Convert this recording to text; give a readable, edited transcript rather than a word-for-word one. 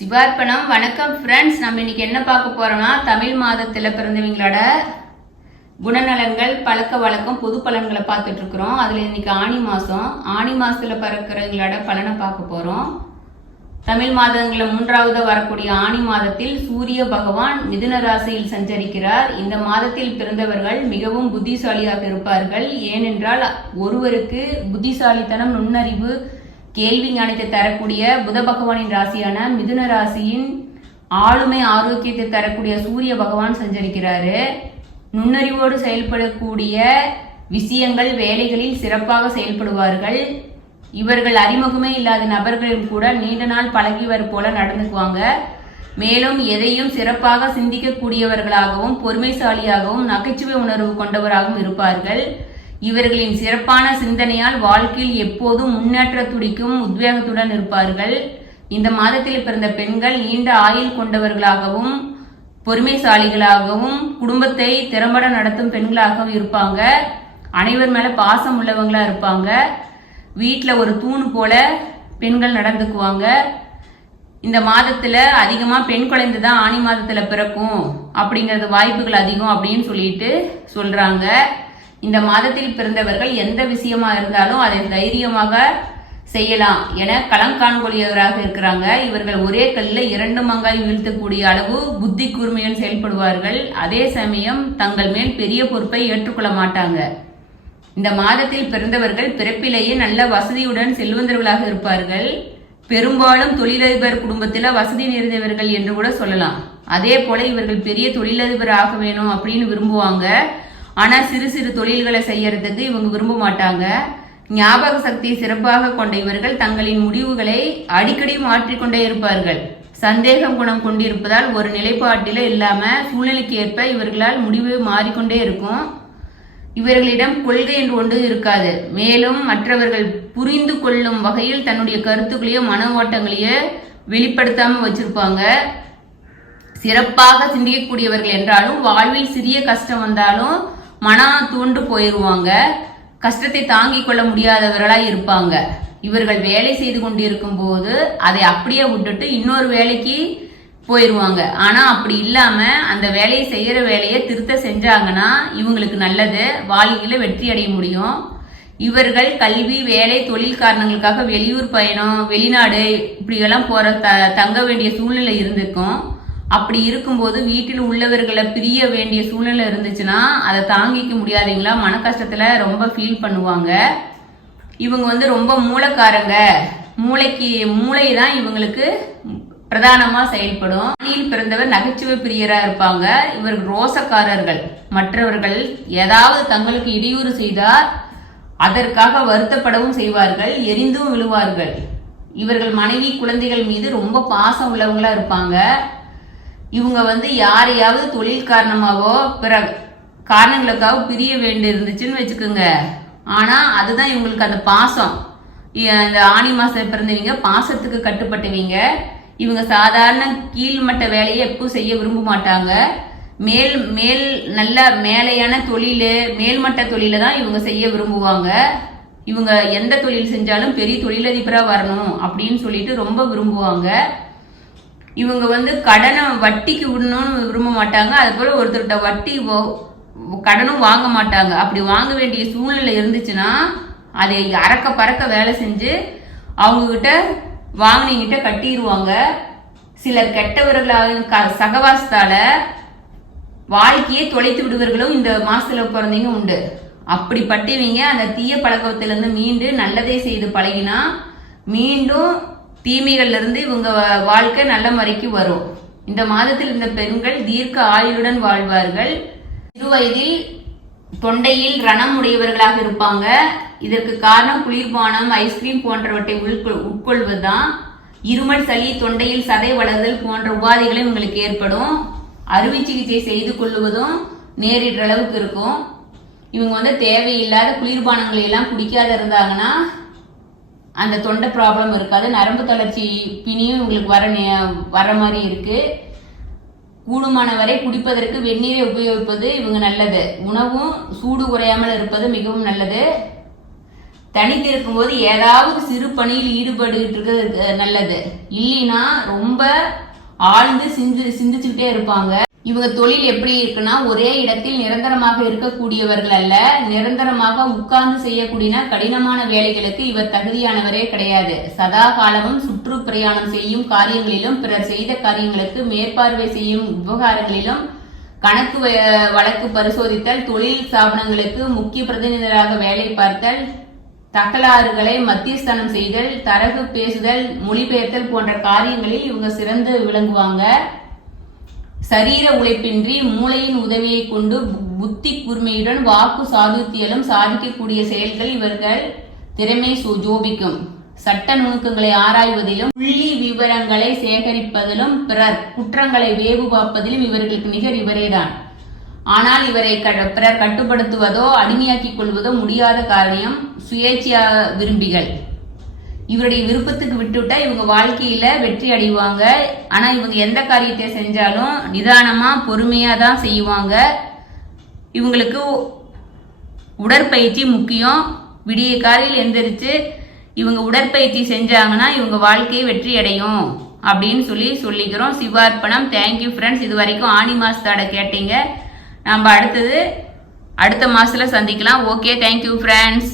சிவார்ப்பணம். வணக்கம் ஃப்ரெண்ட்ஸ். நம்ம இன்னைக்கு என்ன பார்க்க போறோம்னா, தமிழ் மாதத்துல பிறந்தவங்களோட குணநலன்கள், பழக்க வழக்கம், பொது பலன்களை பார்த்துட்டு இருக்கிறோம். அதுல இன்னைக்கு ஆணி மாசத்துல பிறக்கிறவங்களோட பலனை பார்க்க போறோம். தமிழ் மாதங்கள 3வது வரக்கூடிய ஆணி மாதத்தில் சூரிய பகவான் மிதுன ராசியில் சஞ்சரிக்கிறார். இந்த மாதத்தில் பிறந்தவர்கள் மிகவும் புத்திசாலியாக இருப்பார்கள். ஏனென்றால் ஒருவருக்கு புத்திசாலித்தனம், நுண்ணறிவு, கேள்வி ஞானத்தை தரக்கூடிய புத பகவானின் ராசியான மிதுன ராசியின் ஆளுமை, ஆரோக்கியத்தை தரக்கூடிய சூரிய பகவான் சஞ்சரிக்கிறாரு. நுண்ணறிவோடு செயல்படக்கூடிய விஷயங்கள், வேலைகளில் சிறப்பாக செயல்படுவார்கள். இவர்கள் அறிமுகமே இல்லாத நபர்களும் கூட நீண்ட நாள் பழகியவர் போல நடந்துக்குவாங்க. மேலும் எதையும் சிறப்பாக சிந்திக்கக்கூடியவர்களாகவும், பொறுமைசாலியாகவும், நகைச்சுவை உணர்வு கொண்டவராகவும் இருப்பார்கள். இவர்களின் சிறப்பான சிந்தனையால் வாழ்க்கையில் எப்போதும் முன்னேற்ற துடிக்கும் உத்வேகத்துடன் இருப்பார்கள். இந்த மாதத்தில் பிறந்த பெண்கள் நீண்ட ஆயுள் கொண்டவர்களாகவும், பொறுமைசாலிகளாகவும், குடும்பத்தை திறம்பட நடத்தும் பெண்களாகவும் இருப்பாங்க. அனைவர் மேல பாசம் உள்ளவங்களா இருப்பாங்க. வீட்டில் ஒரு தூண் போல பெண்கள் நடந்துக்குவாங்க. இந்த மாதத்துல அதிகமா பெண் குழந்தை தான் ஆணி மாதத்துல பிறக்கும் அப்படிங்கிறது வாய்ப்புகள் அதிகம் அப்படின்னு சொல்லிட்டு சொல்றாங்க. இந்த மாதத்தில் பிறந்தவர்கள் எந்த விஷயமா இருந்தாலும் அதை தைரியமாக செய்யலாம் என களங்காண்கொள்ளியவராக இருக்கிறாங்க. இவர்கள் ஒரே கல்ல 2 மாங்காய் வீழ்த்தக்கூடிய அளவு புத்தி கூர்மையுடன் செயல்படுவார்கள். அதே சமயம் தங்கள் மேல் பெரிய பொறுப்பை ஏற்றுக்கொள்ள மாட்டாங்க. இந்த மாதத்தில் பிறந்தவர்கள் பிறப்பிலேயே நல்ல வசதியுடன் செல்வந்தர்களாக இருப்பார்கள். பெரும்பாலும் தொழிலதிபர் குடும்பத்தில் வசதி நிறைந்தவர்கள் என்று கூட சொல்லலாம். அதே போல இவர்கள் பெரிய தொழிலதிபர் ஆக வேணும் அப்படின்னு விரும்புவாங்க. ஆனா சிறு சிறு தொழில்களை செய்யறதுக்கு இவங்க விரும்ப மாட்டாங்க. ஞாபக சக்தியை சிறப்பாக கொண்ட இவர்கள் தங்களின் முடிவுகளை அடிக்கடி மாற்றிக்கொண்டே இருப்பார்கள். சந்தேகம் குணம் கொண்டிருப்பதால் ஒரு நிலைப்பாட்டில இல்லாம சூழ்நிலைக்கு ஏற்ப இவர்களால் முடிவு மாறிக்கொண்டே இருக்கும். இவர்களிடம் கொள்கை என்று ஒன்று இருக்காது. மேலும் மற்றவர்கள் புரிந்து கொள்ளும் வகையில் தன்னுடைய கருத்துக்களையோ மன ஓட்டங்களையோ வெளிப்படுத்தாம வச்சிருப்பாங்க. சிறப்பாக சிந்திக்கக்கூடியவர்கள் என்றாலும் வாழ்வில் சிறிய கஷ்டம் வந்தாலும் மனம் தூண்டு போயிருவாங்க. கஷ்டத்தை தாங்கிக் கொள்ள முடியாதவர்களாய் இருப்பாங்க. இவர்கள் வேலை செய்து கொண்டிருக்கும் போது அதை அப்படியே விட்டுட்டு இன்னொரு வேலைக்கு போயிருவாங்க. ஆனா அப்படி இல்லாம அந்த வேலையை செய்யற வேலையை திருத்த செஞ்சாங்கன்னா இவங்களுக்கு நல்லது, வாழ்க்கையில வெற்றி அடைய முடியும். இவர்கள் கல்வி, வேலை, தொழில் காரணங்களுக்காக வெளியூர் பயணம், வெளிநாடு இப்படியெல்லாம் போற தங்க வேண்டிய சூழ்நிலை இருந்திருக்கும். அப்படி இருக்கும்போது வீட்டில் உள்ளவர்களை பிரிய வேண்டிய சூழ்நிலை இருந்துச்சுன்னா அதை தாங்கிக்க முடியாதீங்களா, மன கஷ்டத்துல ரொம்ப ஃபீல் பண்ணுவாங்க. இவங்க ரொம்ப மூளைக்காரங்க. மூளை தான் இவங்களுக்கு பிரதானமா செயல்படும். ஆணியில் பிறந்தவர் நகைச்சுவை பிரியரா இருப்பாங்க. இவர்கள் ரோசக்காரர்கள். மற்றவர்கள் ஏதாவது தங்களுக்கு இடையூறு செய்தால் அதற்காக வருத்தப்படவும் செய்வார்கள், எரிந்தும் விழுவார்கள். இவர்கள் மனைவி, குழந்தைகள் மீது ரொம்ப பாசம் உள்ளவங்களா இருப்பாங்க. இவங்க யாரையாவது தொழில் காரணமாவோ பிற காரணங்களுக்காக பிரிய வேண்டி இருந்துச்சுன்னு வச்சுக்கோங்க. ஆனா அதுதான் இவங்களுக்கு அந்த பாசம். இந்த ஆணி மாசம் பிறந்தவங்க பாசத்துக்கு கட்டுப்பட்டவங்க. இவங்க சாதாரண கீழ்மட்ட வேலையை எப்பவும் செய்ய விரும்ப மாட்டாங்க. நல்ல மேலையான தொழில், மேல்மட்ட தொழில தான் இவங்க செய்ய விரும்புவாங்க. இவங்க எந்த தொழில் செஞ்சாலும் பெரிய தொழிலதிபரா வரணும் அப்படின்னு சொல்லிட்டு ரொம்ப விரும்புவாங்க. இவங்க கடனை வட்டிக்கு விடணும்னு விரும்ப மாட்டாங்க. அது போல ஒருத்தர்கிட்ட வட்டி கடனும் வாங்க மாட்டாங்க. அப்படி வாங்க வேண்டிய சூழ்நிலை இருந்துச்சுன்னா அதை அறக்க பறக்க வேலை செஞ்சு அவங்க கிட்ட வாங்கினீங்கிட்ட கட்டிடுவாங்க. சிலர் கெட்டவர்களாக சகவாசத்தால வாழ்க்கையை தொலைத்து விடுவர்களும் இந்த மாசத்துல பிறந்தவங்க உண்டு. அப்படிப்பட்டவங்க அந்த தீய பழக்கத்திலிருந்து மீண்டு நல்லதே செய்து பழகினா மீண்டும் தீமைகள்ல இருந்து இவங்க வாழ்க்கை நல்ல முறைக்கு வரும். இந்த மாதத்தில் இந்த பெண்கள் தீர்க்க ஆயுளுடன் வாழ்வார்கள். சிறுவயதில் தொண்டையில் ரணம் உடையவர்களாக இருப்பாங்க. இதற்கு காரணம் குளிர்பானம், ஐஸ்கிரீம் போன்றவற்றை உட்கொள்வதுதான். இருமல், சளி, தொண்டையில் சதை வளர்தல் போன்ற உபாதைகளும் இவங்களுக்கு ஏற்படும். அறுவை சிகிச்சை செய்து கொள்வதும் நேரிடுற அளவுக்கு இருக்கும். இவங்க தேவையில்லாத குளிர்பானங்களை எல்லாம் குடிக்காத இருந்தாங்கன்னா அந்த தொண்டை ப்ராப்ளம் இருக்காது. நரம்பு தளர்ச்சி பிணியும் இவங்களுக்கு வர மாதிரி இருக்கு. கூடுமான வரை குடிப்பதற்கு வெந்நீரை உபயோகிப்பது இவங்க நல்லது. உணவும் சூடு குறையாமல் இருப்பது மிகவும் நல்லது. தனித்து இருக்கும்போது ஏதாவது சிறு பணியில் ஈடுபட்டுக்கிட்டு இருக்கிறது நல்லது. இல்லைன்னா ரொம்ப ஆழ்ந்து சிந்திச்சுக்கிட்டே இருப்பாங்க. இவங்க தொழில் எப்படி இருக்குன்னா, ஒரே இடத்தில் நிரந்தரமாக இருக்கக்கூடியவர்கள் அல்ல. நிரந்தரமாக உட்கார்ந்து செய்யக்கூடிய கடினமான வேலைகளுக்கு இவர் தகுதியானவரே கிடையாது. சதா காலமும் சுற்று பிரயாணம் செய்யும் காரியங்களிலும், பிறர் செய்த காரியங்களுக்கு மேற்பார்வை செய்யும் விவகாரங்களிலும், கணக்கு வழக்கு பரிசோதித்தல், தொழில் ஸ்தாபனங்களுக்கு முக்கிய பிரதிநிதியாக வேலை பார்த்தல், தகராறுகளை மத்தியஸ்தானம் செய்தல், தரகு பேசுதல், மொழிபெயர்த்தல் போன்ற காரியங்களில் இவங்க சிறந்து விளங்குவாங்க. சரீர உழைப்பின்றி மூளையின் உதவியை கொண்டு புத்தி கூர்மையுடன் வாக்கு சாதுத்தியலும் சாதிக்கக்கூடிய செயல்கள் இவர்கள் திறமை ஜோபிக்கும். சட்ட நுணுக்கங்களை ஆராய்வதிலும், புள்ளி விவரங்களை சேகரிப்பதிலும், பிறர் குற்றங்களை வேவு பார்ப்பதிலும் இவர்களுக்கு நிகர் இவரேதான். ஆனால் இவரை பிறர் கட்டுப்படுத்துவதோ அடிமையாக்கிக் கொள்வதோ முடியாத காரியம். சுயேட்சையா விரும்பிகள். இவருடைய விருப்பத்துக்கு விட்டுவிட்டா இவங்க வாழ்க்கையில வெற்றி அடைவாங்க. ஆனா இவங்க எந்த காரியத்தை செஞ்சாலும் நிதானமா பொறுமையா தான் செய்வாங்க. இவங்களுக்கு உடற்பயிற்சி முக்கியம். விடிய காலையில் எந்திரிச்சு இவங்க உடற்பயிற்சி செஞ்சாங்கன்னா இவங்க வாழ்க்கையை வெற்றி அடையும் அப்படின்னு சொல்லிக்கிறோம். சிவார்ப்பணம். Thank you friends. இது வரைக்கும் ஆனி மாசத்தோட கேட்டீங்க. நம்ம அடுத்த மாசத்துல சந்திக்கலாம். Okay, thank you friends.